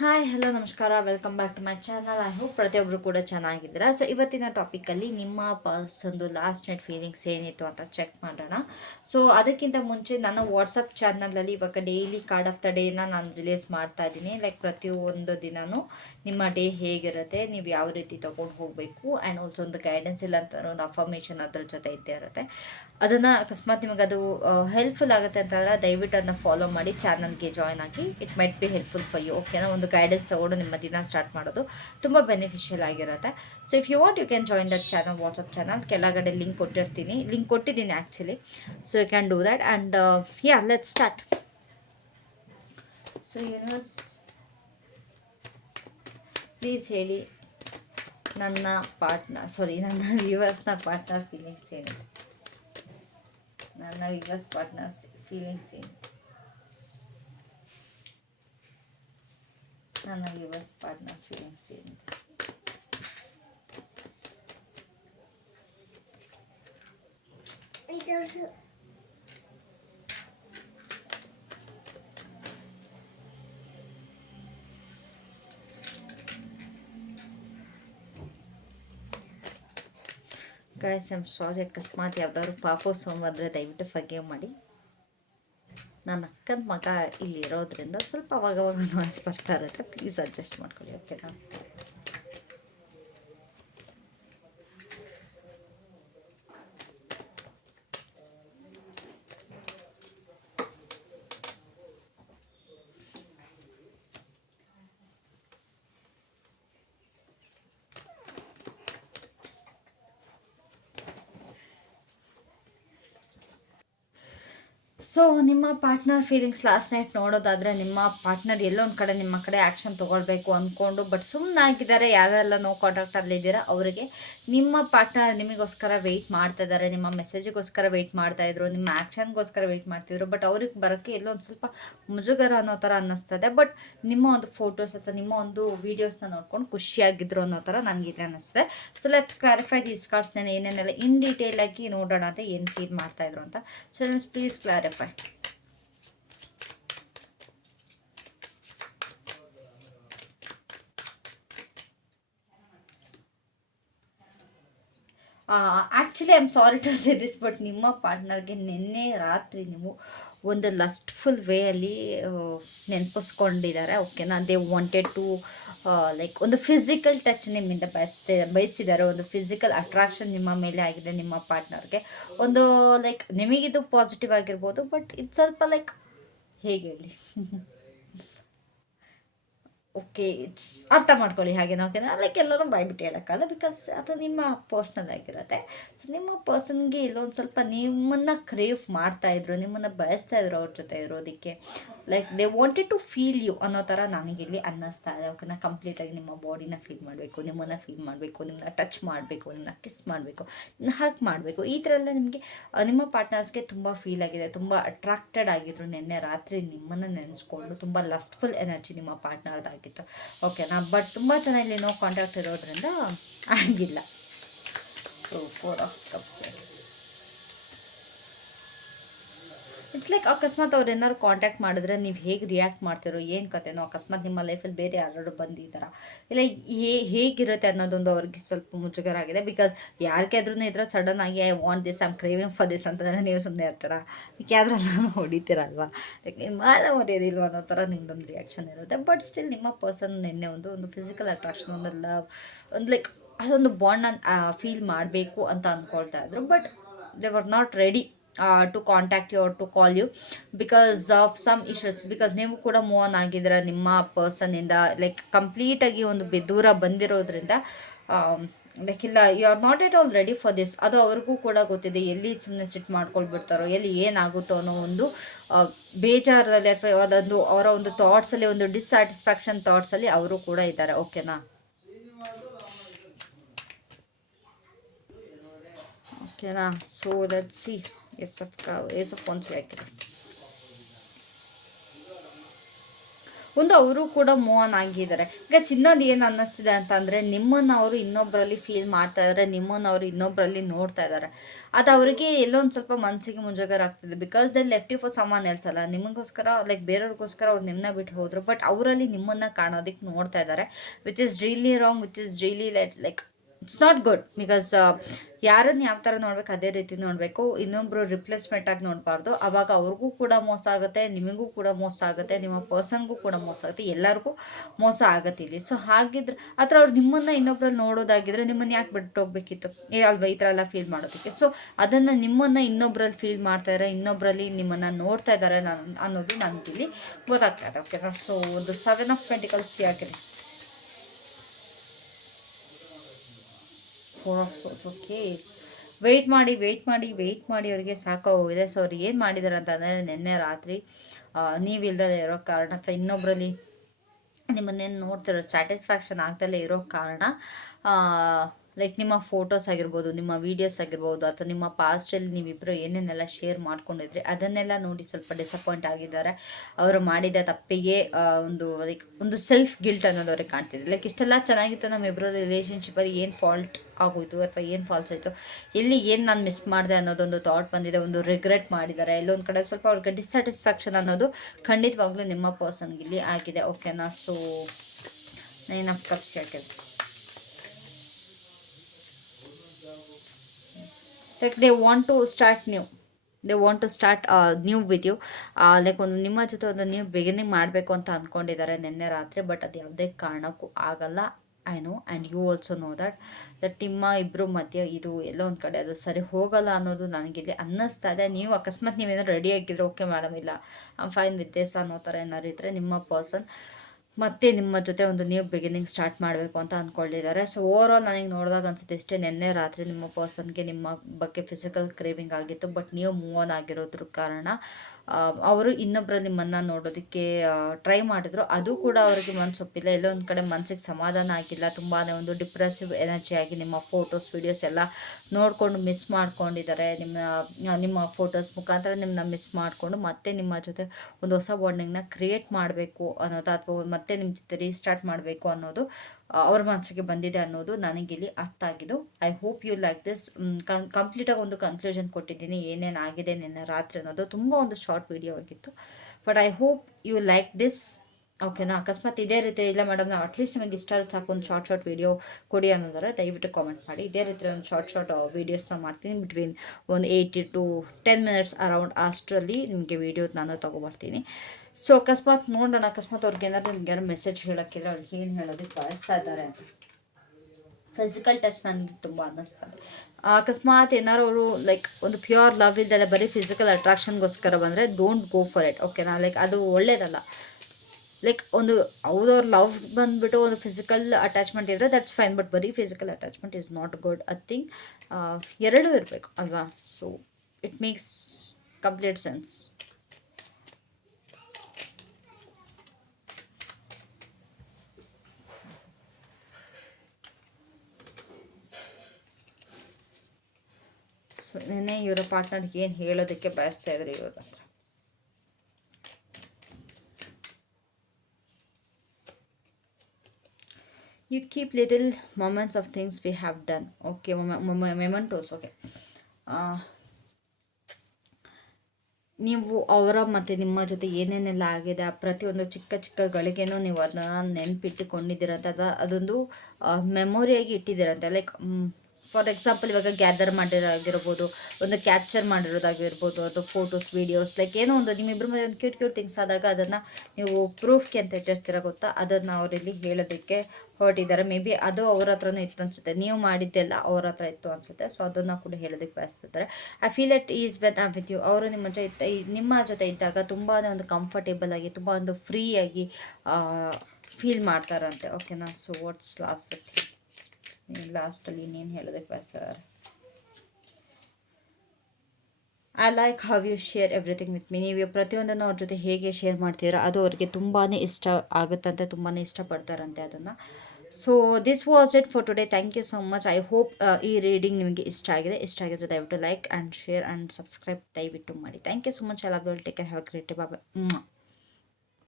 Hi hello ನಮಸ್ಕಾರ. Welcome back to my channel I hope ಪ್ರತಿಯೊಬ್ಬರು ಕೂಡ ಚೆನ್ನಾಗಿದ್ದೀರ. ಸೊ ಇವತ್ತಿನ ಟಾಪಿಕಲ್ಲಿ ನಿಮ್ಮ ಪರ್ಸನ್ದು ಲಾಸ್ಟ್ ನೈಟ್ ಫೀಲಿಂಗ್ಸ್ ಏನಿತ್ತು ಅಂತ ಚೆಕ್ ಮಾಡೋಣ. ಸೊ ಅದಕ್ಕಿಂತ ಮುಂಚೆ ನನ್ನ ವಾಟ್ಸಪ್ ಚಾನಲಲ್ಲಿ ಇವಾಗ ಡೈಲಿ ಕಾರ್ಡ್ ಆಫ್ ದ ಡೇನ ನಾನು ರಿಲೀಸ್ ಮಾಡ್ತಾ ಇದ್ದೀನಿ. ಲೈಕ್ ಪ್ರತಿಯೊಂದು ದಿನವೂ ನಿಮ್ಮ ಡೇ ಹೇಗಿರುತ್ತೆ, ನೀವು ಯಾವ ರೀತಿ ತೊಗೊಂಡು ಹೋಗಬೇಕು ಆ್ಯಂಡ್ ಆಲ್ಸೋ ಒಂದು ಗೈಡೆನ್ಸ್ ಇಲ್ಲ ಅಂತ ಒಂದು ಅಫರ್ಮೇಷನ್ ಅದ್ರ ಜೊತೆ ಇದ್ದೇ ಇರುತ್ತೆ. ಅದನ್ನು ಅಕಸ್ಮಾತ್ ನಿಮಗೆ ಅದು ಹೆಲ್ಪ್ಫುಲ್ ಆಗುತ್ತೆ ಅಂತಂದರೆ ದಯವಿಟ್ಟು ಅದನ್ನ ಫಾಲೋ ಮಾಡಿ ಚಾನಲ್ಗೆ ಜಾಯ್ನ್ ಆಗಿ. It might be helpful for you ಓಕೆನಾ ಗೈಡೆನ್ಸ್ ತಗೊಂಡು ನಿಮ್ಮ ದಿನ ಸ್ಟಾರ್ಟ್ ಮಾಡೋದು ತುಂಬ ಬೆನಿಫಿಷಿಯಲ್ ಆಗಿರುತ್ತೆ. So if you want you can join that channel WhatsApp channel ಕೆಳಗಡೆ ಲಿಂಕ್ ಕೊಟ್ಟಿರ್ತೀನಿ. ಲಿಂಕ್ ಕೊಟ್ಟಿದ್ದೀನಿ actually so you can do that and yeah let start so universe please ಹೇಳಿ ನನ್ನ ಪಾರ್ಟ್ನರ್ ಸಾರಿ ನನ್ನ ವ್ಯೂವರ್ಸ್ನ ಪಾರ್ಟ್ನರ್ ಫೀಲಿಂಗ್ಸ್ ಏನು? ನನ್ನ ವ್ಯೂವರ್ಸ್ ಪಾರ್ಟ್ನರ್ಸ್ ಫೀಲಿಂಗ್ಸ್ ಏನು? ನನ್ನ ವ್ಯೂವರ್ಸ್ ಪಾರ್ಟ್ನರ್ಸ್ ಫೀಲಿಂಗ್ಸ್ ಏನು ಗಾಯ್ಸ್ ಐಮ್ ಸಾರಿ ಅಕಸ್ಮಾತ್ ಯಾವ್ದಾದ್ರು ಪಾಪ ಸೋಮ್ ಬಂದರೆ ದಯವಿಟ್ಟು ಫಗೇವ್ ಮಾಡಿ. ನನ್ನ ಅಕ್ಕನ ಮಗ ಇಲ್ಲಿ ಇರೋದ್ರಿಂದ ಸ್ವಲ್ಪ ಅವಾಗವಾಗ ನಾಯ್ಸ್ ಬರ್ತಾ ಇರುತ್ತೆ. ಪ್ಲೀಸ್ ಅಡ್ಜಸ್ಟ್ ಮಾಡ್ಕೊಳ್ಳಿ ಓಕೆನಾ ಸೊ ನಿಮ್ಮ ಪಾರ್ಟ್ನರ್ ಫೀಲಿಂಗ್ಸ್ ಲಾಸ್ಟ್ ನೈಟ್ ನೋಡೋದಾದರೆ ನಿಮ್ಮ ಪಾರ್ಟ್ನರ್ ಎಲ್ಲೋ ಒಂದು ಕಡೆ ನಿಮ್ಮ ಕಡೆ ಆ್ಯಕ್ಷನ್ ತೊಗೊಳ್ಬೇಕು ಅಂದ್ಕೊಂಡು ಬಟ್ ಸುಮ್ಮನಾಗಿದ್ದಾರೆ ಯಾರೆಲ್ಲ ನೋ ಕಾಂಟ್ಯಾಕ್ಟಲ್ಲಿದ್ದೀರಾ ಅವರಿಗೆ ನಿಮ್ಮ ಪಾರ್ಟ್ನರ್ ನಿಮಗೋಸ್ಕರ ವೆಯ್ಟ್ ಮಾಡ್ತಾ ಇದ್ದಾರೆ, ನಿಮ್ಮ ಮೆಸೇಜಿಗೋಸ್ಕರ ವೆಯ್ಟ್ ಮಾಡ್ತಾಯಿದ್ರು ನಿಮ್ಮ ಆ್ಯಕ್ಷನ್ಗೋಸ್ಕರ ವೆಯ್ಟ್ ಮಾಡ್ತಿದ್ರು ಬಟ್ ಅವ್ರಿಗೆ ಬರೋಕ್ಕೆ ಎಲ್ಲೋ ಒಂದು ಸ್ವಲ್ಪ ಮುಜುಗರ ಅನ್ನೋ ಥರ ಅನ್ನಿಸ್ತದೆ ಬಟ್ ನಿಮ್ಮ ಒಂದು ಫೋಟೋಸ್ ಅಥವಾ ನಿಮ್ಮ ಒಂದು ವೀಡಿಯೋಸ್ನ ನೋಡ್ಕೊಂಡು ಖುಷಿಯಾಗಿದ್ರು ಅನ್ನೋ ಥರ ನನಗೆ ಅನ್ನಿಸ್ತದೆ. So let's clarify these cards ನಾನು ಏನೇನೆಲ್ಲ ಇನ್ ಡೀಟೇಲ್ ಆಗಿ ನೋಡೋಣ ಅಂತ ಏನು ಫೀಲ್ ಮಾಡ್ತಾಯಿದ್ರು ಅಂತ. So please clarify actually I am sorry to say this but ನಿಮ್ಮ ಪಾರ್ಟ್ನರ್ಗೆ ನಿನ್ನೆ ರಾತ್ರಿ ನೀವು ಒಂದು ಲಸ್ಟ್ಫುಲ್ ವೇಯಲ್ಲಿ ನೆನಪಿಸ್ಕೊಂಡಿದ್ದಾರೆ. ಓಕೆನಾ ದೇ ವಾಂಟೆಡ್ ಟು ಲೈಕ್ ಒಂದು ಫಿಸಿಕಲ್ ಟಚ್ ನಿಮ್ಮಿಂದ ಬಯಸ್ತೆ ಬಯಸಿದ್ದಾರೆ ಒಂದು ಫಿಸಿಕಲ್ ಅಟ್ರಾಕ್ಷನ್ ನಿಮ್ಮ ಮೇಲೆ ಆಗಿದೆ ನಿಮ್ಮ ಪಾರ್ಟ್ನರ್ಗೆ ಒಂದು ಲೈಕ್ ನಿಮಗಿದು ಪಾಸಿಟಿವ್ ಆಗಿರ್ಬೋದು ಬಟ್ ಇದು ಸ್ವಲ್ಪ ಲೈಕ್ ಹೇಗೆ ಹೇಳಿ? ಓಕೆ ಇಟ್ಸ್ ಅರ್ಥ ಮಾಡ್ಕೊಳ್ಳಿ ಹಾಗೆ ನಾವು ಲೈಕ್ ಎಲ್ಲರೂ ಬಾಯ್ಬಿಟ್ಟು ಹೇಳೋಕ್ಕಲ್ಲ ಬಿಕಾಸ್ ಅದು ನಿಮ್ಮ ಪರ್ಸ್ನಲ್ ಆಗಿರುತ್ತೆ. ಸೊ ನಿಮ್ಮ ಪರ್ಸನ್ಗೆ ಇಲ್ಲೊಂದು ಸ್ವಲ್ಪ ನಿಮ್ಮನ್ನು ಕ್ರೇವ್ ಮಾಡ್ತಾಯಿದ್ರು ನಿಮ್ಮನ್ನು ಬಯಸ್ತಾ ಇದ್ರು ಅವ್ರ ಜೊತೆ ಇರೋದಕ್ಕೆ. Like they wanted to feel you ಅನ್ನೋ ಥರ ನನಗಿಲ್ಲಿ ಅನ್ನಿಸ್ತಾ ಇದೆ. ಓಕೆನಾ ಕಂಪ್ಲೀಟಾಗಿ ನಿಮ್ಮ ಬಾಡಿನ ಫೀಲ್ ಮಾಡಬೇಕು, ನಿಮ್ಮನ್ನು ಫೀಲ್ ಮಾಡಬೇಕು, ನಿಮ್ಮನ್ನ ಟಚ್ ಮಾಡಬೇಕು, ನಿಮ್ಮನ್ನ ಕಿಸ್ ಮಾಡಬೇಕು ಹಾಗೆ ಮಾಡಬೇಕು. ಈ ಥರ ಎಲ್ಲ ನಿಮಗೆ ನಿಮ್ಮ ಪಾರ್ಟ್ನರ್ಸ್ಗೆ ತುಂಬ ಫೀಲ್ ಆಗಿದೆ. ತುಂಬ ಅಟ್ರಾಕ್ಟೆಡ್ ಆಗಿದ್ರು ನಿನ್ನೆ ರಾತ್ರಿ ನಿಮ್ಮನ್ನು ನೆನೆಸ್ಕೊಂಡು, ತುಂಬ ಲಸ್ಟ್ಫುಲ್ ಎನರ್ಜಿ ನಿಮ್ಮ ಪಾರ್ಟ್ನರ್ದಾಗಿತ್ತು ಓಕೆನಾ ಬಟ್ ತುಂಬ ಚೆನ್ನಾಗಿ ನೋ ಕಾಂಟ್ಯಾಕ್ಟ್ ಇರೋದ್ರಿಂದ ಆಗಿಲ್ಲ. So four of cups it's like ಅಕಸ್ಮಾತ್ ಅವ್ರು ಏನಾದ್ರು ಕಾಂಟ್ಯಾಕ್ಟ್ ಮಾಡಿದ್ರೆ ನೀವು ಹೇಗೆ ರಿಯಾಕ್ಟ್ ಮಾಡ್ತಿರೋ, ಏನು ಕತೆನೋ, ಅಕಸ್ಮಾತ್ ನಿಮ್ಮ ಲೈಫಲ್ಲಿ ಬೇರೆ ಯಾರು ಬಂದಿದ್ದಾರಾ? ಇಲ್ಲ ಹೇ, ಹೇಗಿರುತ್ತೆ ಅನ್ನೋದೊಂದು ಅವ್ರಿಗೆ ಸ್ವಲ್ಪ ಮುಜುಗರ ಆಗಿದೆ ಬಿಕಾಸ್ ಯಾರಿಗಾದ್ರೂ ಇದ್ರೆ ಸಡನ್ ಆಗಿ I want this am craving for this ಅಂತಂದರೆ ನೀವು ಸುಮ್ಮನೆ ಇರ್ತೀರ? ಯಾವ್ದಾರ ನಾನು ಹೊಡಿತೀರಲ್ವಾ? ಲೈಕ್ ನಿಮ್ಮ ಮರ್ಯಾದಿಲ್ವ ಅನ್ನೋ ಥರ ನಿಮ್ದೊಂದು ರಿಯಾಕ್ಷನ್ ಇರುತ್ತೆ. ಬಟ್ ಸ್ಟಿಲ್ ನಿಮ್ಮ ಪರ್ಸನ್ ನಿನ್ನೆ ಒಂದು ಒಂದು ಫಿಸಿಕಲ್ ಅಟ್ರಾಕ್ಷನ್ ಒಂದು ಲವ್ ಒಂದು ಲೈಕ್ ಅದೊಂದು ಬಾಂಡ್ ಫೀಲ್ ಮಾಡಬೇಕು ಅಂತ ಅಂದ್ಕೊಳ್ತಾ ಇದ್ರು. But they were not ready to contact you or to call you because of some issues because ನೀವು ಕೂಡ ಮೂವ್ ಆನ್ ಆಗಿದ್ದೀರ ನಿಮ್ಮ ಪರ್ಸನ್ನಿಂದ ಲೈಕ್ ಕಂಪ್ಲೀಟಾಗಿ ಒಂದು ದೂರ ಬಂದಿರೋದ್ರಿಂದ ಲೈಕ್ ಇಲ್ಲ you are not at all ready for this ಅದು ಅವ್ರಿಗೂ ಕೂಡ ಗೊತ್ತಿದೆ, ಎಲ್ಲಿ ಸುಮ್ಮನೆ ಸಿಟ್ ಮಾಡ್ಕೊಳ್ಬಿಡ್ತಾರೋ, ಎಲ್ಲಿ ಏನಾಗುತ್ತೋ ಅನ್ನೋ ಒಂದು ಬೇಜಾರದಲ್ಲಿ ಅಥವಾ ಅದೊಂದು, ಅವರ ಒಂದು ಥಾಟ್ಸಲ್ಲಿ ಒಂದು ಡಿಸ್ಸ್ಯಾಟಿಸ್ಫ್ಯಾಕ್ಷನ್ ಥಾಟ್ಸಲ್ಲಿ ಅವರು ಕೂಡ ಇದ್ದಾರೆ. ಓಕೆನಾ ಓಕೆನಾ ಸೊ ಸಿ ಎಸ್ ಆಫ್ ಏಸ್ ಆಫ್ ಒನ್ಸ್ ಹಾಕಿದೆ ಒಂದು ಅವರು ಕೂಡ ಮೂವ್ ಆಗಿದ್ದಾರೆ. ಗಸ್ ಇನ್ನೊಂದು ಏನು ಅನ್ನಿಸ್ತಿದೆ ಅಂತಂದರೆ ನಿಮ್ಮನ್ನು ಅವರು ಇನ್ನೊಬ್ಬರಲ್ಲಿ ಫೀಲ್ ಮಾಡ್ತಾ ಇದ್ದಾರೆ ನಿಮ್ಮನ್ನು ಅವರು ಇನ್ನೊಬ್ಬರಲ್ಲಿ ನೋಡ್ತಾ ಇದ್ದಾರೆ ಅದು ಅವರಿಗೆ ಎಲ್ಲೊಂದು ಸ್ವಲ್ಪ ಮನಸ್ಸಿಗೆ ಮುಂಜಾಗರ ಆಗ್ತಿದೆ. Because they left for someone else ನಿಮಗೋಸ್ಕರ ಲೈಕ್ ಬೇರೆಯವ್ರಿಗೋಸ್ಕರ ಅವ್ರು ನಿಮ್ಮನ್ನ ಬಿಟ್ಟು ಹೋದರು ಬಟ್ ಅವರಲ್ಲಿ ನಿಮ್ಮನ್ನು ಕಾಣೋದಕ್ಕೆ ನೋಡ್ತಾ ಇದ್ದಾರೆ which is really wrong which is really light like it's not good because ಯಾರನ್ನ ಯಾವ ಥರ ನೋಡ್ಬೇಕು, ಅದೇ ರೀತಿ ನೋಡಬೇಕು. ಇನ್ನೊಬ್ಬರು ರಿಪ್ಲೇಸ್ಮೆಂಟ್ ಆಗಿ ನೋಡಬಾರ್ದು. ಅವಾಗ ಅವ್ರಿಗೂ ಕೂಡ ಮೋಸ ಆಗುತ್ತೆ, ನಿಮಗೂ ಕೂಡ ಮೋಸ ಆಗುತ್ತೆ, ನಿಮ್ಮ ಪರ್ಸನ್ಗೂ ಕೂಡ ಮೋಸ ಆಗುತ್ತೆ, ಎಲ್ಲರಿಗೂ ಮೋಸ ಆಗುತ್ತೆ ಇಲ್ಲಿ. ಸೊ ಹಾಗಿದ್ರೆ ಆ ಥರ ಅವ್ರು ನಿಮ್ಮನ್ನು ಇನ್ನೊಬ್ರಲ್ಲಿ ನೋಡೋದಾಗಿದ್ರೆ ನಿಮ್ಮನ್ನು ಯಾಕೆ ಬಿಟ್ಟು ಹೋಗ್ಬೇಕಿತ್ತು? ಏ, ಅಲ್ವಾ, ಈ ಥರ ಎಲ್ಲ ಫೀಲ್ ಮಾಡೋದಕ್ಕೆ. ಸೊ ಅದನ್ನು ನಿಮ್ಮನ್ನು ಇನ್ನೊಬ್ರಲ್ಲಿ ಫೀಲ್ ಮಾಡ್ತಾ ಇದ್ದಾರೆ ಇನ್ನೊಬ್ಬರಲ್ಲಿ ನಿಮ್ಮನ್ನು ನೋಡ್ತಾ ಇದ್ದಾರೆ ನಾನು ಅನ್ನೋದು ನನಗಿಲ್ಲಿ ಗೊತ್ತಾಗ್ತಾ ಇದೆ. ಓಕೆ ಸೊ ಒಂದು ಸೆವೆನ್ ಆಫ್ ಟ್ವೆಂಟಿಕಲ್ಸ್ ಯಾಕೆ ಓಕೆ ವೆಯ್ಟ್ ಮಾಡಿ ವೆಯ್ಟ್ ಮಾಡಿ ವೆಯ್ಟ್ ಮಾಡಿ ಅವರಿಗೆ ಸಾಕಾಗೋಗಿದೆ ಸೊ ಅವ್ರು ಏನು ಮಾಡಿದ್ದಾರೆ ಅಂತಂದರೆ ನಿನ್ನೆ ರಾತ್ರಿ ನೀವಿಲ್ಲದೆ ಇರೋ ಕಾರಣ ಅಥವಾ ಇನ್ನೊಬ್ಬರಲ್ಲಿ ನಿಮ್ಮನ್ನೇನು ನೋಡ್ತಿರೋ ಸ್ಯಾಟಿಸ್ಫ್ಯಾಕ್ಷನ್ ಆಗ್ದಲೇ ಇರೋ ಕಾರಣ ಲೈಕ್ ನಿಮ್ಮ ಫೋಟೋಸ್ ಆಗಿರ್ಬೋದು, ನಿಮ್ಮ ವೀಡಿಯೋಸ್ ಆಗಿರ್ಬೋದು, ಅಥವಾ ನಿಮ್ಮ ಪಾಸ್ಟಲ್ಲಿ ನೀವಿಬ್ಬರು ಏನೇನೆಲ್ಲ ಶೇರ್ ಮಾಡ್ಕೊಂಡಿದ್ರಿ, ಅದನ್ನೆಲ್ಲ ನೋಡಿ ಸ್ವಲ್ಪ ಡಿಸಪಾಯಿಂಟ್ ಆಗಿದ್ದಾರೆ. ಅವರು ಮಾಡಿದ ತಪ್ಪಿಗೆ ಒಂದು ಲೈಕ್ ಒಂದು ಸೆಲ್ಫ್ ಗಿಲ್ಟ್ ಅನ್ನೋದು ಅವ್ರಿಗೆ ಕಾಣ್ತಿದೆ. ಲೈಕ್ ಇಷ್ಟೆಲ್ಲ ಚೆನ್ನಾಗಿತ್ತು ನಮ್ಮಿಬ್ಬರ ರಿಲೇಷನ್ಶಿಪ್ಪಲ್ಲಿ ಏನು ಫಾಲ್ಟ್ ಆಗೋಯ್ತು, ಅಥವಾ ಏನು ಫಾಲ್ಸ್ ಆಯಿತು, ಎಲ್ಲಿ ಏನು ನಾನು ಮಿಸ್ ಮಾಡಿದೆ ಅನ್ನೋದೊಂದು ಥಾಟ್ ಬಂದಿದೆ, ಒಂದು ರಿಗ್ರೆಟ್ ಮಾಡಿದ್ದಾರೆ. ಎಲ್ಲೊಂದು ಕಡೆ ಸ್ವಲ್ಪ ಅವ್ರಿಗೆ ಡಿಸ್ಸ್ಯಾಟಿಸ್ಫ್ಯಾಕ್ಷನ್ ಅನ್ನೋದು ಖಂಡಿತವಾಗ್ಲೂ ನಿಮ್ಮ ಪರ್ಸನ್ಗೆ ಇಲ್ಲಿ ಆಗಿದೆ. ಓಕೆನಾ ಸೊ ನೈನ್ ಆಫ್ ಕಪ್ಸ್ ಯಾಕೆ like they want to start new they want to start new with you like ಒಂದು ನಿಮ್ಮ ಜೊತೆ ಒಂದು ನ್ಯೂ ಬಿಗಿನಿಂಗ್ ಮಾಡಬೇಕು ಅಂತ ಅಂದ್ಕೊಂಡಿದ್ದಾರೆ ನಿನ್ನೆ ರಾತ್ರಿ ಬಟ್ ಅದು ಯಾವುದೇ ಕಾರಣಕ್ಕೂ ಆಗಲ್ಲ. I know and you also know that that ನಿಮ್ಮ ಇಬ್ಬರು ಮಧ್ಯೆ ಇದು ಎಲ್ಲೋ ಒಂದು ಕಡೆ ಅದು ಸರಿ ಹೋಗಲ್ಲ ಅನ್ನೋದು ನನಗಿಲ್ಲಿ ಅನ್ನಿಸ್ತಾ ಇದೆ. ನೀವು ಅಕಸ್ಮಾತ್ ನೀವೇನಾದ್ರು ರೆಡಿ ಆಗಿದ್ರೆ ಓಕೆ ಮೇಡಮ್ ಇಲ್ಲ ಫೈನ್ ವಿದ್ಯಾಸ ಅನ್ನೋ ಥರ ಏನಾದ್ರು ಇದ್ದರೆ ನಿಮ್ಮ ಪರ್ಸನ್ ಮತ್ತೆ ನಿಮ್ಮ ಜೊತೆ ಒಂದು ನ್ಯೂ ಬಿಗಿನಿಂಗ್ ಸ್ಟಾರ್ಟ್ ಮಾಡಬೇಕು ಅಂತ ಅಂದ್ಕೊಂಡಿದ್ದಾರೆ ಸೊ ಓವರ್ ಆಲ್ ನನಗೆ ನೋಡಿದಾಗ ಅನ್ಸುತ್ತೆ ಇಷ್ಟೇ ನಿನ್ನೆ ರಾತ್ರಿ ನಿಮ್ಮ ಪರ್ಸನ್ಗೆ ನಿಮ್ಮ ಬಗ್ಗೆ ಫಿಸಿಕಲ್ ಕ್ರೇವಿಂಗ್ ಆಗಿತ್ತು ಬಟ್ ನೀವು ಮೂವ್ ಆನ್ ಆಗಿರೋದ್ರ ಕಾರಣ ಅವರು ಇನ್ನೊಬ್ಬರು ನಿಮ್ಮನ್ನು ನೋಡೋದಕ್ಕೆ ಟ್ರೈ ಮಾಡಿದ್ರು. ಅದು ಕೂಡ ಅವರಿಗೆ ಮನಸ್ಸೊಪ್ಪಿಲ್ಲ ಎಲ್ಲೋ ಒಂದು ಕಡೆ ಮನಸ್ಸಿಗೆ ಸಮಾಧಾನ ಆಗಿಲ್ಲ. ತುಂಬಾ ಒಂದು ಡಿಪ್ರೆಸಿವ್ ಎನರ್ಜಿ ಆಗಿ ನಿಮ್ಮ ಫೋಟೋಸ್ ವೀಡಿಯೋಸ್ ಎಲ್ಲ ನೋಡಿಕೊಂಡು ಮಿಸ್ ಮಾಡ್ಕೊಂಡಿದ್ದಾರೆ. ನಿಮ್ಮ ನಿಮ್ಮ ಫೋಟೋಸ್ ಮುಖಾಂತರ ನಿಮ್ಮನ್ನ ಮಿಸ್ ಮಾಡಿಕೊಂಡು ಮತ್ತೆ ನಿಮ್ಮ ಜೊತೆ ಒಂದು ಹೊಸ ಬಾಂಡಿಂಗ್ನ ಕ್ರಿಯೇಟ್ ಮಾಡಬೇಕು ಅನ್ನೋದು, ಅಥವಾ ಮತ್ತೆ ನಿಮ್ಮ ಜೊತೆ ರೀಸ್ಟಾರ್ಟ್ ಮಾಡಬೇಕು ಅನ್ನೋದು ಅವ್ರ ಮನಸ್ಸಿಗೆ ಬಂದಿದೆ ಅನ್ನೋದು ನನಗಿಲ್ಲಿ ಅರ್ಥ ಆಗಿದ್ದು. I hope you like this ಕಂಪ್ಲೀಟಾಗಿ ಒಂದು ಕನ್ಕ್ಲೂಷನ್ ಕೊಟ್ಟಿದ್ದೀನಿ. ಏನೇನು ಆಗಿದೆ ನಿನ್ನೆ ರಾತ್ರಿ ಅನ್ನೋದು. ತುಂಬ ಒಂದು ಶಾರ್ಟ್ ವಿಡಿಯೋ ಆಗಿತ್ತು. But I hope you like this ಓಕೆನಾ ಅಕಸ್ಮಾತ್ ಇದೇ ರೀತಿ, ಇಲ್ಲ ಮೇಡಮ್ ನಾವು ಅಟ್ಲೀಸ್ಟ್ ನಿಮಗೆ ಇಷ್ಟ ಸಾಕು ಒಂದು ಶಾರ್ಟ್ ಶಾರ್ಟ್ ವೀಡಿಯೋ ಕೊಡಿ ಅನ್ನೋದಾದ್ರೆ ದಯವಿಟ್ಟು ಕಾಮೆಂಟ್ ಮಾಡಿ. ಇದೇ ರೀತಿ ಒಂದು ಶಾರ್ಟ್ ಶಾರ್ಟ್ ವೀಡಿಯೋಸ್ನ ಮಾಡ್ತೀನಿ. ಬಿಟ್ವೀನ್ ಒಂದು eight to ten minutes around ಅಷ್ಟರಲ್ಲಿ ನಿಮಗೆ ವೀಡಿಯೋ ನಾನು ತೊಗೊಬರ್ತೀನಿ ಸೊ ಅಕಸ್ಮಾತ್ ನೋಡೋಣ, ಅಕಸ್ಮಾತ್ ಅವ್ರಿಗೆ ಏನಾದ್ರು ನಿಮ್ಗೆ ಯಾರು ಮೆಸೇಜ್ ಹೇಳೋಕ್ಕಿದ್ರೆ ಅವ್ರಿಗೆ ಏನು ಹೇಳೋದಕ್ಕೆ ಬಯಸ್ತಾ ಇದ್ದಾರೆ ಫಿಸಿಕಲ್ ಟಚ್ ನನಗೆ ತುಂಬ ಅನ್ನಿಸ್ತದೆ ಅಕಸ್ಮಾತ್ ಏನಾರು ಅವರು ಲೈಕ್ ಒಂದು ಪ್ಯೂರ್ ಲವ್ ಇದೆಲ್ಲ ಬರೀ ಫಿಸಿಕಲ್ ಅಟ್ರಾಕ್ಷನ್ಗೋಸ್ಕರ ಬಂದರೆ ಡೋಂಟ್ ಗೋ ಫಾರ್ ಇಟ್ ಓಕೆನಾ ಲೈಕ್ ಅದು ಒಳ್ಳೇದಲ್ಲ. ಲೈಕ್ ಒಂದು ಅವ್ರವ್ರ ಲವ್ ಬಂದುಬಿಟ್ಟು ಒಂದು ಫಿಸಿಕಲ್ ಅಟ್ಯಾಚ್ಮೆಂಟ್ ಇದ್ದರೆ ದಟ್ಸ್ ಫೈನ್ ಬಟ್ ಬರೀ physical attachment is not good I think ಎರಡೂ ಇರಬೇಕು, ಅಲ್ವಾ? So it makes complete sense ನೆನ್ನೆ ಇವರ ಪಾರ್ಟ್ನರ್ಗೆ ಏನು ಹೇಳೋದಕ್ಕೆ ಬಯಸ್ತಾ ಇದ್ರು ಇವ್ರ ಹತ್ರ? You keep little moments of things we have done okay mementos okay ನೀವು ಅವರ ಮತ್ತು ನಿಮ್ಮ ಜೊತೆ ಏನೇನೆಲ್ಲ ಆಗಿದೆ ಪ್ರತಿಯೊಂದು ಚಿಕ್ಕ ಚಿಕ್ಕ ಗಳಿಗೆನೂ ನೀವು ಅದನ್ನ ನೆನಪಿಟ್ಟುಕೊಂಡಿದ್ದೀರಂತ ಅದೊಂದು ಮೆಮೊರಿಯಾಗಿ ಇಟ್ಟಿದ್ದೀರಂತೆ ಲೈಕ್ ಫಾರ್ ಎಕ್ಸಾಂಪಲ್ ಇವಾಗ ಗ್ಯಾದರ್ ಮಾಡಿರೋದಾಗಿರ್ಬೋದು, ಒಂದು ಕ್ಯಾಪ್ಚರ್ ಮಾಡಿರೋದಾಗಿರ್ಬೋದು, ಅಥವಾ ಫೋಟೋಸ್ ವೀಡಿಯೋಸ್ ಲೈಕ್ ಏನೋ ಒಂದು ನಿಮ್ಮಿಬ್ಬರ ಮೇಲೆ ಒಂದು ಕ್ಯೂಟ್ ಕ್ಯೂಟ್ ಥಿಂಗ್ಸ್ ಆದಾಗ ಅದನ್ನು ನೀವು ಪ್ರೂಫ್ಗೆ ಅಂತ ಇಟ್ಟಿರ್ತೀರ ಗೊತ್ತಾ? ಅದನ್ನು ಅವರಲ್ಲಿ ಹೇಳೋದಕ್ಕೆ ಹೊರಟಿದ್ದಾರೆ. ಮೇ ಬಿ ಅದು ಅವ್ರ ಹತ್ರನೂ ಇತ್ತು ಅನಿಸುತ್ತೆ. ನೀವು ಮಾಡಿದ್ದೆಲ್ಲ ಅವ್ರ ಹತ್ರ ಇತ್ತು ಅನಿಸುತ್ತೆ. ಸೊ ಅದನ್ನು ಕೂಡ ಹೇಳೋದಕ್ಕೆ ಬಯಸ್ತಿದ್ದಾರೆ. I feel it is when a with you ಅವರು ನಿಮ್ಮ ಜೊತೆ ನಿಮ್ಮ ಜೊತೆ ಇದ್ದಾಗ ತುಂಬಾ ಒಂದು ಕಂಫರ್ಟೇಬಲ್ ಆಗಿ, ತುಂಬ ಒಂದು ಫ್ರೀಯಾಗಿ ಫೀಲ್ ಮಾಡ್ತಾರಂತೆ. ಓಕೆನಾ ಸೊ ವಾಟ್ಸ್ ಲಾಸ್ಟ್ ಥಿಂಗ್ ಲಾಸ್ಟಲ್ಲಿ ಇನ್ನೇನು ಹೇಳೋದಕ್ಕೆ ಬಯಸ್ತಿದ್ದಾರೆ. I like how you share everything with me ನೀವು ಪ್ರತಿಯೊಂದನ್ನು ಅವ್ರ ಜೊತೆ ಹೇಗೆ ಶೇರ್ ಮಾಡ್ತೀರಾ, ಅದು ಅವ್ರಿಗೆ ತುಂಬಾ ಇಷ್ಟ ಆಗುತ್ತಂತೆ ತುಂಬಾ ಇಷ್ಟಪಡ್ತಾರಂತೆ ಅದನ್ನು. So this was it for today thank you so much I hope ಈ ರೀಡಿಂಗ್ ನಿಮಗೆ ಇಷ್ಟ ಆಗಿದೆ. ಇಷ್ಟ ಆಗಿದ್ರೆ ದಯವಿಟ್ಟು like and share and subscribe ದಯವಿಟ್ಟು ಮಾಡಿ. Thank you so much you take care have great Baba